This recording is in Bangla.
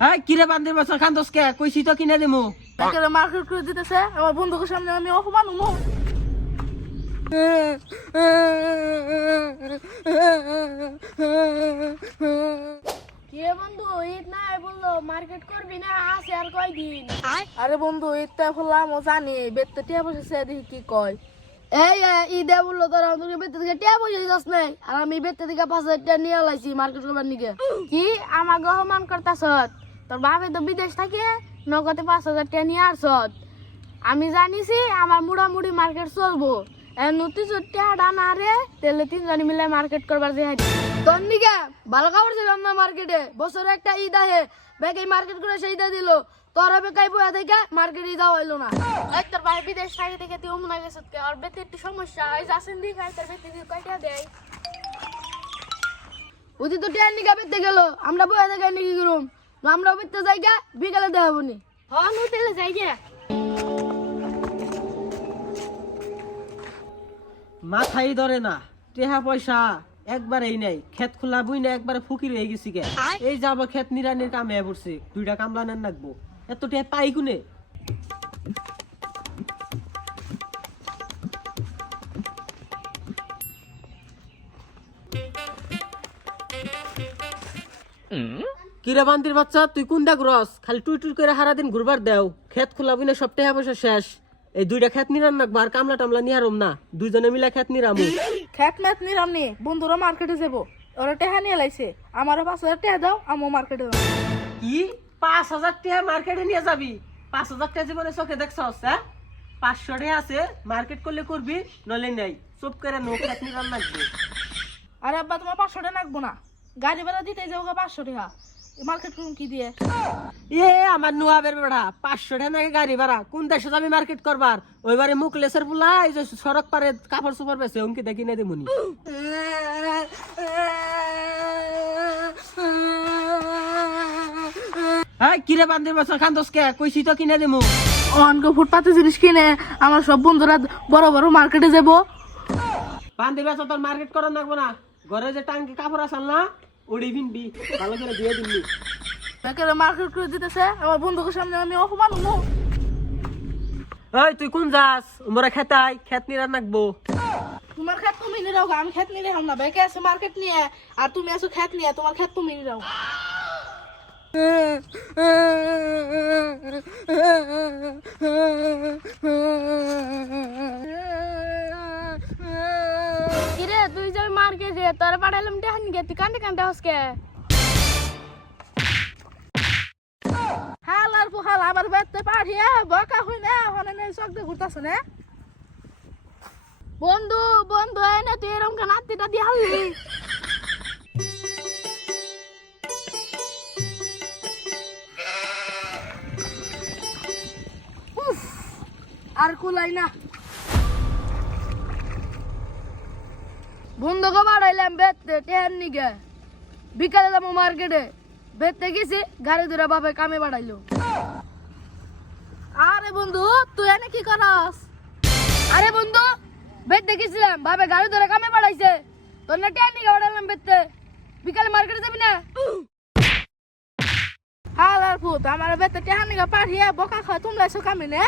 এই কিরে বান্দির বছর খান্দস কে কইছি তো কিনে দিমু। একেবারে মার্কেট করে দিতেছে আমার বন্ধুকে সামনে আমি অপমান হমু। কে বন্ধু ঈদ না বললো মার্কেট করবি না আছে আর কয়দিন। আরে বন্ধু এটা হলাম ও জানি বেতে টিয়া বসেছে দেখি কি কয়। এই ঈদে বললো তোরা তোকে বেতে থেকে টিয়া পয়সা দিস নাই আর আমি বেতে থেকে 5,000 টাকা নিয়ে লাইছি মার্কেট করবার নিকে। কি আমার গহমান করতাছ? তোর বাপে তো বিদেশ থাকে নগদে 5,000 টাকা নিয়ে আসত। আমি জানিছি আমার মুড়ামুড়ি মার্কেট চলবো। নতুন টাকা না রে তাহলে 3 জন মিলে মার্কেট করবার যাই। তোর নিকে ভালো খবর ছিলাম না মার্কেটে বছরে একটা ঈদ আহে বেগে মার্কেট করে সেই ঈদা দিল। তোর বেকাই বয়া থেকে মার্কেট ঈদা হইলো না। তোর ভাই বিদেশ থাকে থেকে তুই অমনা গেছ আর বেতে একটু সমস্যা হয় যাচ্ছেন দি খাই তার বেতে কয়টা দেয় ওদি তো ট্রেন নিকে বেতে গেল আমরা বয়া থেকে নিকি করুম আমরা বেতে যাই গা বিকালে দেখাবো নি। হ্যাঁ নুতেলে যাই গে মাথাই ধরে না টেহা পয়সা একবারেই নাই ক্ষেত খোলা বুই না একবারে ফুকির হয়ে গেছি কে। এই যাব ক্ষেত নিরানির কামে পড়ছে 2টা কামলা নেন রাখবো এত টেহা পাই কোনে। কিরে বান্দির বাচ্চা তুই কোনটা গ্রস খালি টুই টুই করে হারা দিন ঘুরবার দেও ক্ষেত খোলা বুই না সব টেহা পয়সা শেষ। এই 2টা ক্ষেত নিরান রাখবো আর কামলা টামলা নিহারম না দুইজনে মিলে ক্ষেত নিরামু। খেত মেত নিরাম নি বন্ধুরা মার্কেটে যাবো ওরা টেহা নিয়ে লাইছে আমারও 5,000 টাকা দাও আমও মার্কেটে যাবো। কি 5,000 টাকা মার্কেটে নিয়ে যাবি? 5,000 টাকা জীবনে চোখে দেখছস? হ্যাঁ 500 টাকা আছে মার্কেট করলে করবি নলে নাই চুপ করে নো ক্ষেত নিরান রাখবো। আরে আব্বা তোমার 500 টাকা রাখবো না গাড়ি ভাড়া দিতে যাবো 500 টাকা মার্কেট করুন কি দিয়ে। এ আমার নোয়াবের বেড়া 500 টাকা নাকি গাড়ি ভাড়া কোন দেশে যাবি মার্কেট করবার? ওইবারে মুকলেসের পুলা এই যে সড়ক পারে কাপড় চোপড় বেছে উনকি দেখি না দিমুনি। এই কিরে বান্দির বছর খান্দস কে কইছি তো কিনে দিমু। অনকে ফুটপাতে জিনিস কিনে আমার সব বন্ধুরা বড় বড় মার্কেটে যাবো। বান্দির বছর তোর মার্কেট করা লাগবো না ঘরে যে টাঙ্কি কাপড় আসাল না উড়ি ভিনবি ভালো করে দিয়ে দিবি। একেবারে মার্কেট করে দিতেছে আমার বন্ধুকে সামনে আমি অপমান হমু। এই তুই কোন যাস? মোরা খেতাই ক্ষেত নিরান রাখবো। তোমার ক্ষেত তুমি নিয়ে রাখো আমি ক্ষেত নিয়ে রাখো না বেকে আছে মার্কেট নিয়ে আর তুমি আছো ক্ষেত নিয়ে তোমার ক্ষেত তুমি নিয়ে রাখো। কিরে তুই যাবি মার্কেটে তোর পাঠাইলাম টেহান গে তুই কান্দে কান্দে হসকে। হালার পুহাল আবার বেতে পাঠিয়ে বকা হই না হনে নেই চক দিয়ে ঘুরতাছ না। বন্ধু বন্ধু এনে তুই এরকম কেন আত্মীয়টা দিয়ে হাললি? আর কুলাই না বন্ধুকে পাঠাইলাম বেতে টেহান নিগে বিকালে যাবো মার্কেটে বেতে গেছি গাড়ি ধরে বাপে কামে বাড়াইলো। আরে বন্ধু তুই এনে কি করস? আরে বন্ধু বেতে গেছিলাম বাপে গাড়ি ধরে কামে বাড়াইছে তোর না টেহান নিগে বাড়াইলাম বেতে বিকালে মার্কেটে যাবি না। হালার পুত আমার বেতে টেহান নিগা পাঠিয়ে বকা খায় তোমরা এসো কামে না।